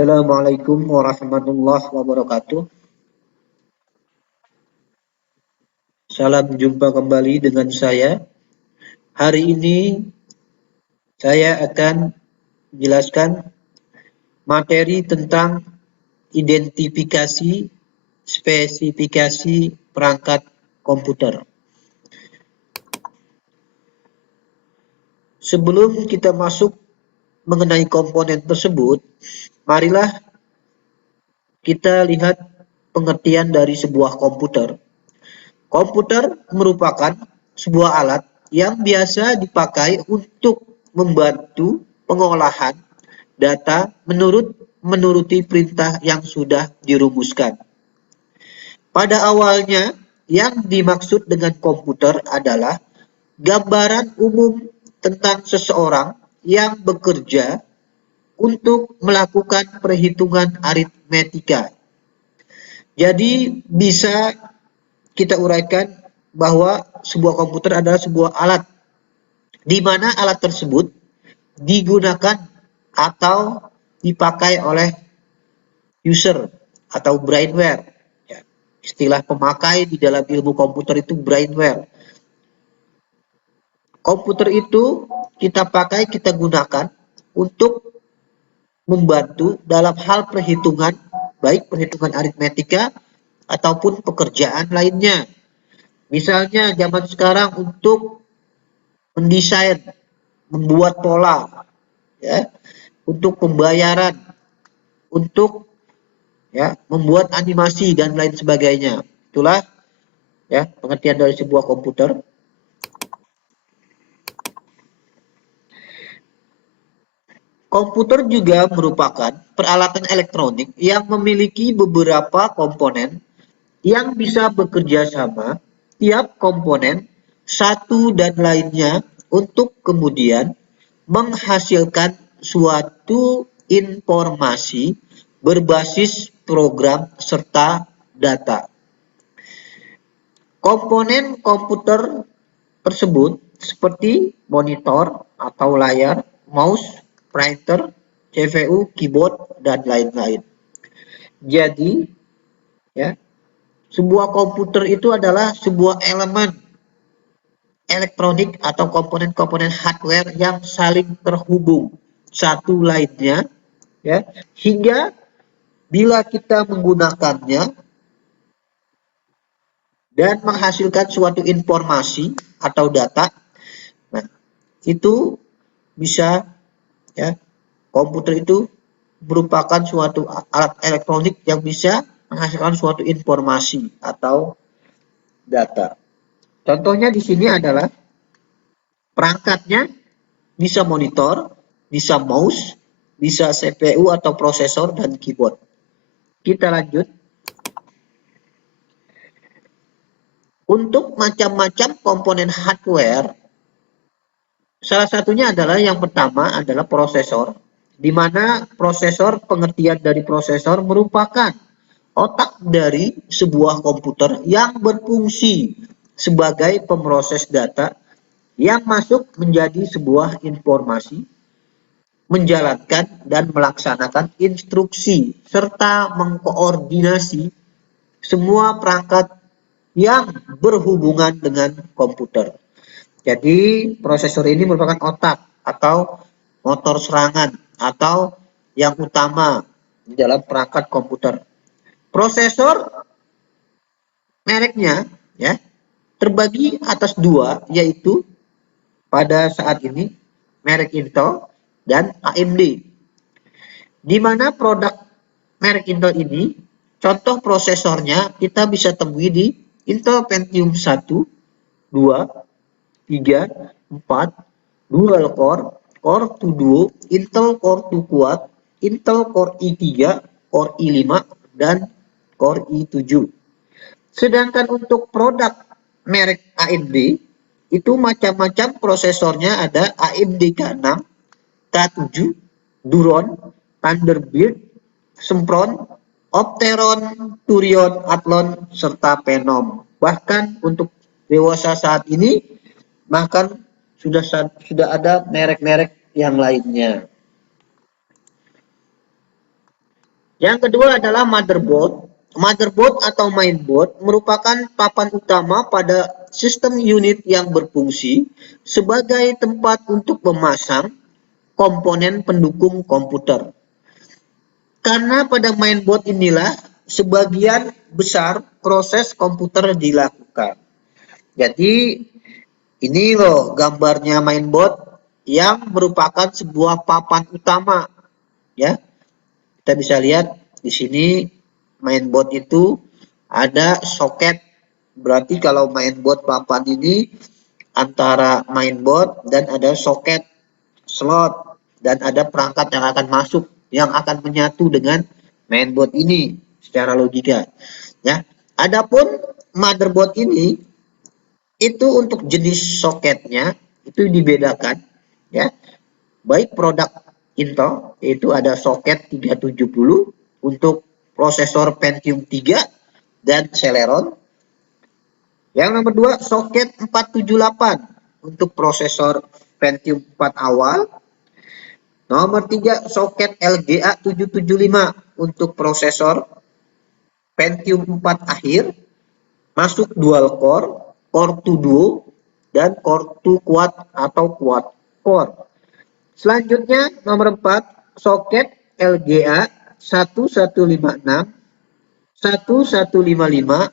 Assalamualaikum warahmatullahi wabarakatuh. Salam jumpa kembali dengan saya. Hari ini saya akan menjelaskan materi tentang identifikasi spesifikasi perangkat komputer. Sebelum kita masuk mengenai komponen tersebut, marilah kita lihat pengertian dari sebuah komputer. Komputer merupakan sebuah alat yang biasa dipakai untuk membantu pengolahan data menuruti perintah yang sudah dirumuskan. Pada awalnya, yang dimaksud dengan komputer adalah gambaran umum tentang seseorang yang bekerja untuk melakukan perhitungan aritmetika. Jadi bisa kita uraikan bahwa sebuah komputer adalah sebuah alat di mana alat tersebut digunakan atau dipakai oleh user atau brainware. Ya, istilah pemakai di dalam ilmu komputer itu brainware. Komputer itu kita pakai, kita gunakan untuk membantu dalam hal perhitungan, baik perhitungan aritmetika ataupun pekerjaan lainnya. Misalnya zaman sekarang untuk mendesain, membuat pola, ya, untuk pembayaran, untuk membuat animasi dan lain sebagainya. Itulah pengertian dari sebuah komputer. Komputer juga merupakan peralatan elektronik yang memiliki beberapa komponen yang bisa bekerja sama, tiap komponen satu dan lainnya untuk kemudian menghasilkan suatu informasi berbasis program serta data. Komponen komputer tersebut seperti monitor atau layar, mouse, printer, CPU, keyboard, dan lain-lain. Jadi, sebuah komputer itu adalah sebuah elemen elektronik atau komponen-komponen hardware yang saling terhubung satu lainnya, hingga bila kita menggunakannya dan menghasilkan suatu informasi atau data, nah, itu bisa komputer itu merupakan suatu alat elektronik yang bisa menghasilkan suatu informasi atau data. Contohnya di sini adalah perangkatnya bisa monitor, bisa mouse, bisa CPU atau prosesor dan keyboard. Kita lanjut. Untuk macam-macam komponen hardware, salah satunya adalah yang pertama adalah prosesor, di mana prosesor, pengertian dari prosesor merupakan otak dari sebuah komputer yang berfungsi sebagai pemroses data yang masuk menjadi sebuah informasi, menjalankan dan melaksanakan instruksi serta mengkoordinasi semua perangkat yang berhubungan dengan komputer. Jadi prosesor ini merupakan otak atau motor serangan atau yang utama di dalam perangkat komputer. Prosesor mereknya terbagi atas dua, yaitu pada saat ini merek Intel dan AMD. Di mana produk merek Intel ini, contoh prosesornya kita bisa temui di Intel Pentium 1, 2, 3, 4, Dual Core, Core 2 Duo, Intel Core 2 Quad, Intel Core i3, Core i5, dan Core i7. Sedangkan untuk produk merek AMD, itu macam-macam prosesornya, ada AMD K6, K7, Duron, Thunderbird, Sempron, Opteron, Turion, Athlon, serta Phenom. Bahkan untuk dewasa saat ini, bahkan sudah ada merek-merek yang lainnya. Yang kedua adalah motherboard. Motherboard atau mainboard merupakan papan utama pada sistem unit yang berfungsi sebagai tempat untuk memasang komponen pendukung komputer. Karena pada mainboard inilah sebagian besar proses komputer dilakukan. Jadi ini loh gambarnya mainboard yang merupakan sebuah papan utama, ya. Kita bisa lihat di sini mainboard itu ada soket. Berarti kalau mainboard papan ini antara mainboard dan ada soket slot dan ada perangkat yang akan masuk yang akan menyatu dengan mainboard ini secara logika, ya. Adapun motherboard ini itu untuk jenis soketnya itu dibedakan, ya. Baik produk Intel itu ada soket 370 untuk prosesor Pentium 3 dan Celeron. Yang nomor 2 soket 478 untuk prosesor Pentium 4 awal. Nomor 3 soket LGA 775 untuk prosesor Pentium 4 akhir. Masuk dual core, core 2 duo, dan core 2 quad atau quad core. Selanjutnya nomor 4 soket LGA 1156, 1155,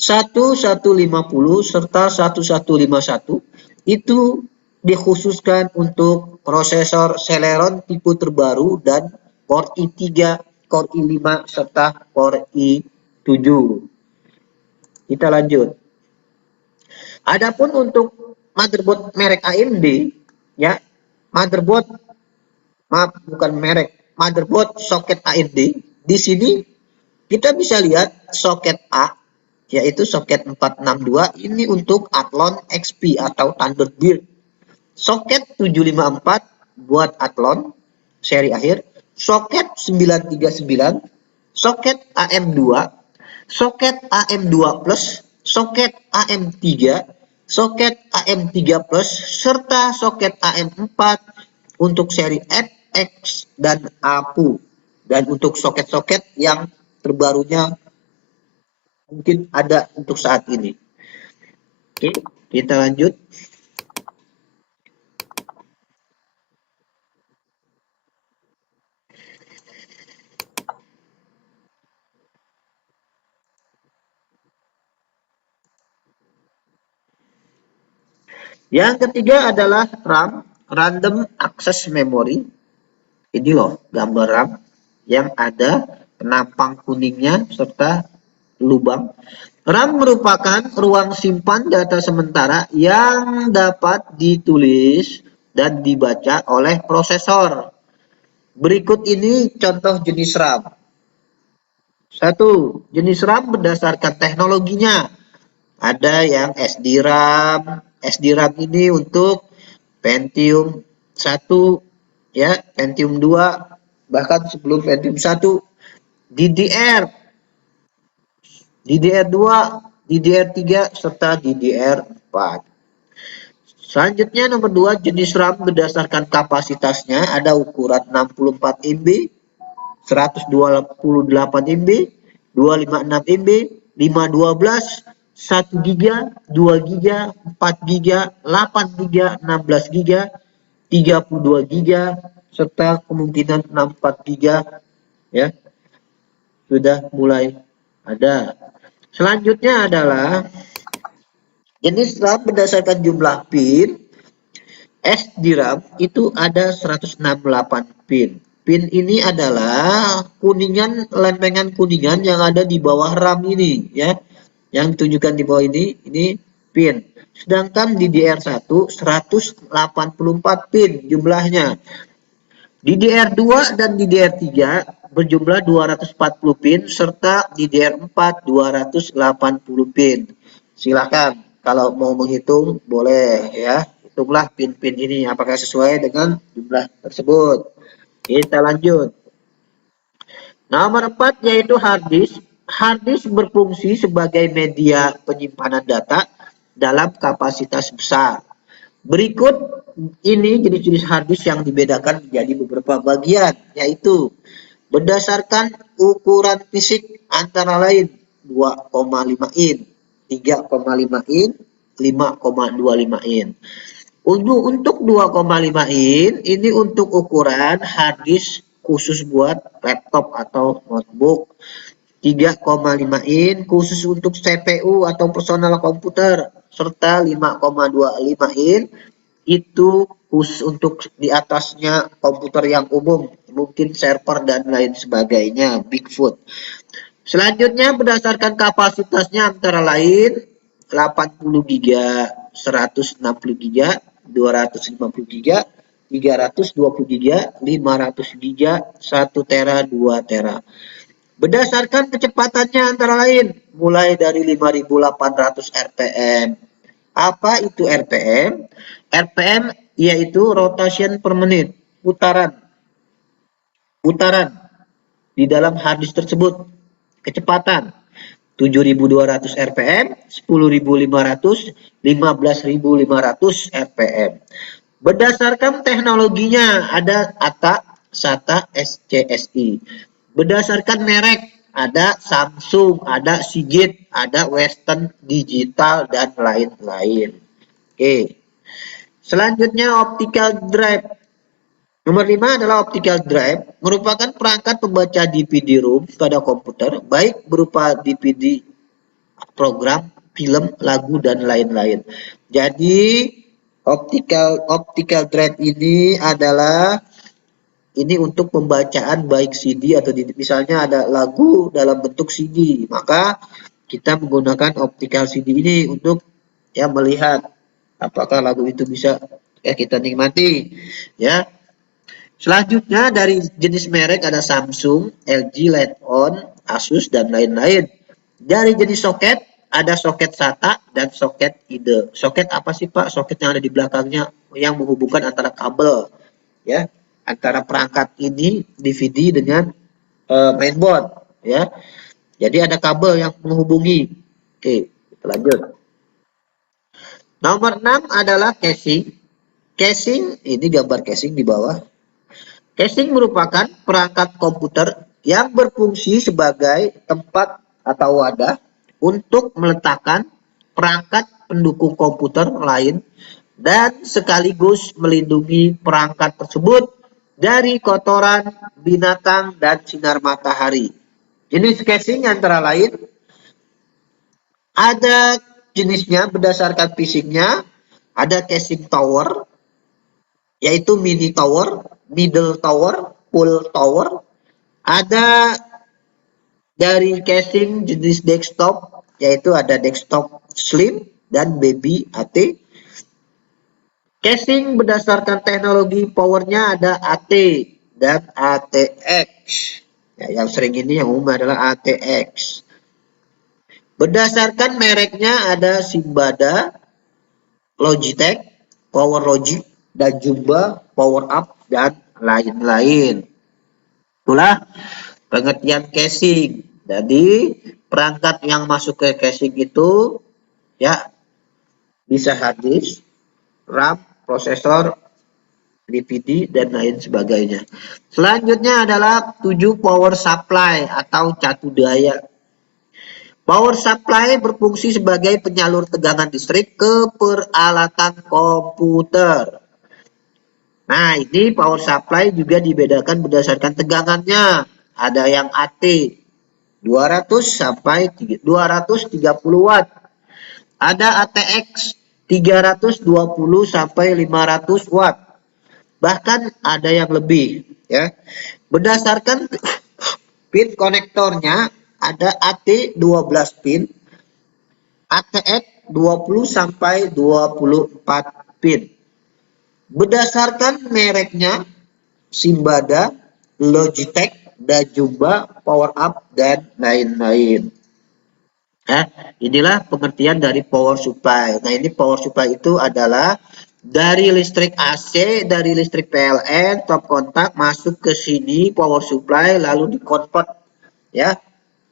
1150 serta 1151 itu dikhususkan untuk prosesor Celeron tipe terbaru dan Core i3, Core i5 serta Core i7. Kita lanjut. Adapun untuk motherboard merek AMD, ya, motherboard bukan merek, motherboard soket AMD. Di sini kita bisa lihat soket A yaitu soket 462 ini untuk Athlon XP atau Thunderbird. Soket 754 buat Athlon seri akhir, soket 939, soket AM2, soket AM2 Plus, soket AM3, soket AM3 Plus serta soket AM4 untuk seri FX dan APU. Dan untuk soket-soket yang terbarunya mungkin ada untuk saat ini. Oke, kita lanjut. Yang ketiga adalah RAM, Random Access Memory. Ini loh gambar RAM yang ada penampang kuningnya serta lubang. RAM merupakan ruang simpan data sementara yang dapat ditulis dan dibaca oleh prosesor. Berikut ini contoh jenis RAM. 1. Jenis RAM berdasarkan teknologinya. Ada yang SDRAM. SDRAM ini untuk Pentium 1, ya, Pentium 2, bahkan sebelum Pentium 1. DDR, DDR2, DDR3, serta DDR4. Selanjutnya nomor 2 jenis RAM berdasarkan kapasitasnya ada ukuran 64 MB, 128 MB, 256 MB, 512, 1 GB, 2 GB, 4 GB, 8 GB, 16 GB, 32 GB, serta kemungkinan 64 GB, ya, sudah mulai ada. Selanjutnya adalah jenis RAM berdasarkan jumlah pin. SDRAM itu ada 168 pin. Pin ini adalah kuningan, lempengan kuningan yang ada di bawah RAM ini, ya. Yang ditunjukkan di bawah ini pin. Sedangkan DDR1 184 pin jumlahnya. DDR2 dan DDR3 berjumlah 240 pin serta DDR4 280 pin. Silakan kalau mau menghitung boleh, ya. Hitunglah pin-pin ini apakah sesuai dengan jumlah tersebut. Kita lanjut. Nomor 4 yaitu hard disk. Hard disk berfungsi sebagai media penyimpanan data dalam kapasitas besar. Berikut ini jenis-jenis hard disk yang dibedakan menjadi beberapa bagian, yaitu berdasarkan ukuran fisik antara lain 2,5 in, 3,5 in, 5,25 in. Untuk 2,5 in ini untuk ukuran hard disk khusus buat laptop atau notebook. 3,5 in khusus untuk CPU atau personal komputer, serta 5,25 in itu khusus untuk di atasnya komputer yang umum, mungkin server dan lain sebagainya, Bigfoot. Selanjutnya berdasarkan kapasitasnya antara lain 80 GB, 160 GB, 250 GB, 320 GB, 500 GB, 1 tera, 2 tera. Berdasarkan kecepatannya antara lain mulai dari 5.800 RPM. Apa itu RPM? RPM yaitu rotation per menit, putaran di dalam hard disk tersebut. Kecepatan 7.200 RPM, 10.500, 15.500 RPM. Berdasarkan teknologinya ada ATA, SATA, SCSI. Berdasarkan merek ada Samsung, ada Seagate, ada Western Digital dan lain-lain. Oke. Selanjutnya optical drive. Nomor 5 adalah optical drive, merupakan perangkat pembaca DVD-ROM pada komputer, baik berupa DVD, program, film, lagu, dan lain-lain. Jadi optical drive ini adalah untuk pembacaan baik CD atau misalnya ada lagu dalam bentuk CD, maka kita menggunakan optical CD ini untuk melihat apakah lagu itu bisa kita nikmati, ya. Selanjutnya dari jenis merek ada Samsung, LG, Lite-On, Asus, dan lain-lain. Dari jenis soket ada soket SATA dan soket IDE. Soket apa sih Pak? Soket yang ada di belakangnya yang menghubungkan antara kabel, ya, antara perangkat ini DVD dengan mainboard, ya. Jadi ada kabel yang menghubungi. Oke, kita lanjut. Nomor 6 adalah casing. Casing, ini gambar casing di bawah. Casing merupakan perangkat komputer yang berfungsi sebagai tempat atau wadah untuk meletakkan perangkat pendukung komputer lain dan sekaligus melindungi perangkat tersebut dari kotoran, binatang, dan sinar matahari. Jenis casing antara lain ada jenisnya berdasarkan fisiknya, ada casing tower, yaitu mini tower, middle tower, full tower. Ada dari casing jenis desktop, yaitu ada desktop slim dan baby AT. Casing berdasarkan teknologi powernya ada AT dan ATX. Ya, yang sering ini yang umum adalah ATX. Berdasarkan mereknya ada Simbada, Logitech, Power Logic, dan Jumba, Power Up, dan lain-lain. Itulah pengertian casing. Jadi perangkat yang masuk ke casing itu ya bisa hard disk, RAM, prosesor, DVD, dan lain sebagainya. Selanjutnya adalah 7 power supply atau catu daya. Power supply berfungsi sebagai penyalur tegangan listrik ke peralatan komputer. Nah, ini power supply juga dibedakan berdasarkan tegangannya. Ada yang AT 200 sampai 230 watt. Ada ATX 320 sampai 500 watt. Bahkan ada yang lebih, ya. Berdasarkan pin konektornya ada AT 12 pin, ATX 20 sampai 24 pin. Berdasarkan mereknya Simbada, Logitech, dan Jumba, Power Up, dan lain-lain. Inilah pengertian dari power supply. Nah, ini power supply itu adalah dari listrik AC, dari listrik PLN, top kontak masuk ke sini power supply lalu dikonvert, ya,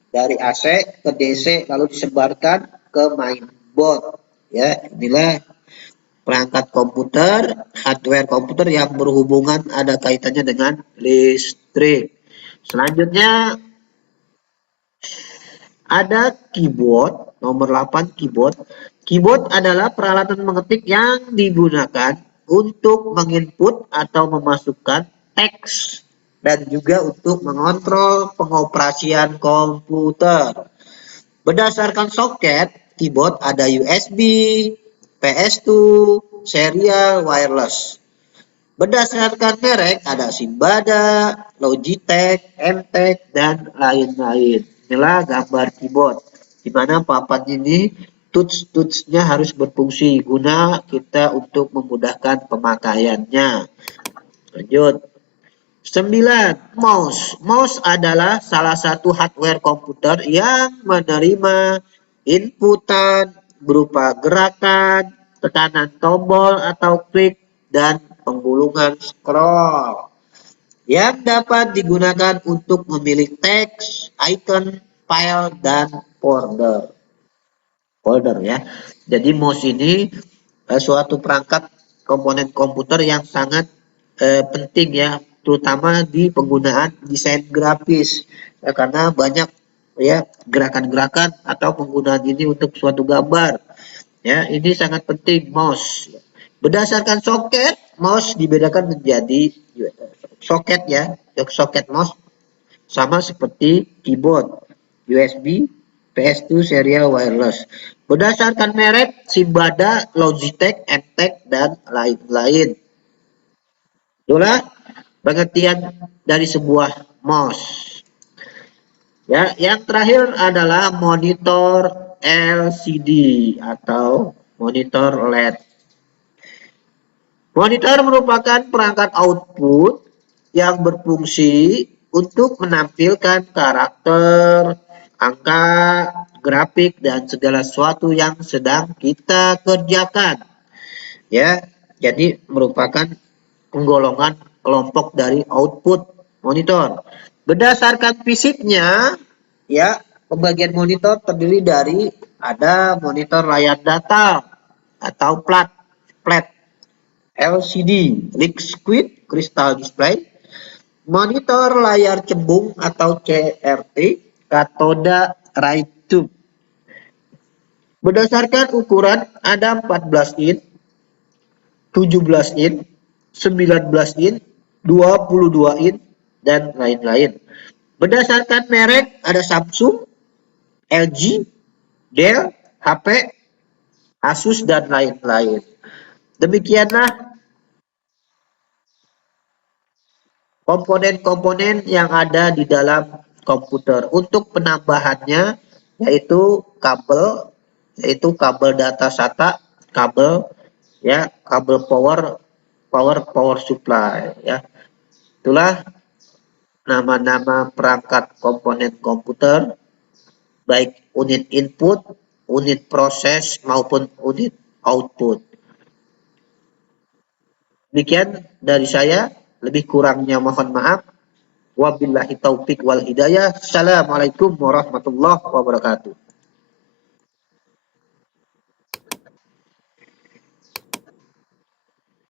dari AC ke DC lalu disebarkan ke mainboard. Ya, inilah perangkat komputer, hardware komputer yang berhubungan ada kaitannya dengan listrik. Selanjutnya ada keyboard, nomor 8 keyboard. Keyboard adalah peralatan mengetik yang digunakan untuk menginput atau memasukkan teks dan juga untuk mengontrol pengoperasian komputer. Berdasarkan soket, keyboard ada USB, PS2, serial, wireless. Berdasarkan merek ada Simbada, Logitech, MTech, dan lain-lain. Inilah gambar keyboard. Di mana papan ini touch-touchnya harus berfungsi guna kita untuk memudahkan pemakaiannya. Lanjut. 9. Mouse. Mouse adalah salah satu hardware komputer yang menerima inputan berupa gerakan, tekanan tombol atau klik, dan penggulungan scroll yang dapat digunakan untuk memilih teks, icon, file, dan folder ya. Jadi mouse ini suatu perangkat komponen komputer yang sangat penting ya, terutama di penggunaan desain grafis ya, karena banyak ya gerakan-gerakan atau penggunaan ini untuk suatu gambar ya, ini sangat penting mouse. Berdasarkan soket, mouse dibedakan menjadi soket ya, soket mouse sama seperti keyboard, USB, PS2, serial, wireless. Berdasarkan merek, Simbada, Logitech, MTech, dan lain-lain. Itulah pengertian dari sebuah mouse. Ya, yang terakhir adalah monitor LCD atau monitor LED. Monitor merupakan perangkat output yang berfungsi untuk menampilkan karakter, angka, grafik, dan segala sesuatu yang sedang kita kerjakan. Ya, jadi merupakan penggolongan kelompok dari output monitor. Berdasarkan fisiknya, ya, pembagian monitor terdiri dari ada monitor layar datar atau flat LCD, liquid crystal display, monitor layar cembung atau CRT, katoda ray tube. Berdasarkan ukuran ada 14 in, 17 in, 19 in, 22 in, dan lain-lain. Berdasarkan merek ada Samsung, LG, Dell, HP, Asus, dan lain-lain. Demikianlah komponen-komponen yang ada di dalam komputer. Untuk penambahannya yaitu kabel data SATA, kabel ya, kabel power supply ya. Itulah nama-nama perangkat komponen komputer, baik unit input, unit proses maupun unit output. Demikian dari saya, lebih kurangnya mohon maaf. Wabillahi taufik wal hidayah. Assalamualaikum warahmatullahi wabarakatuh.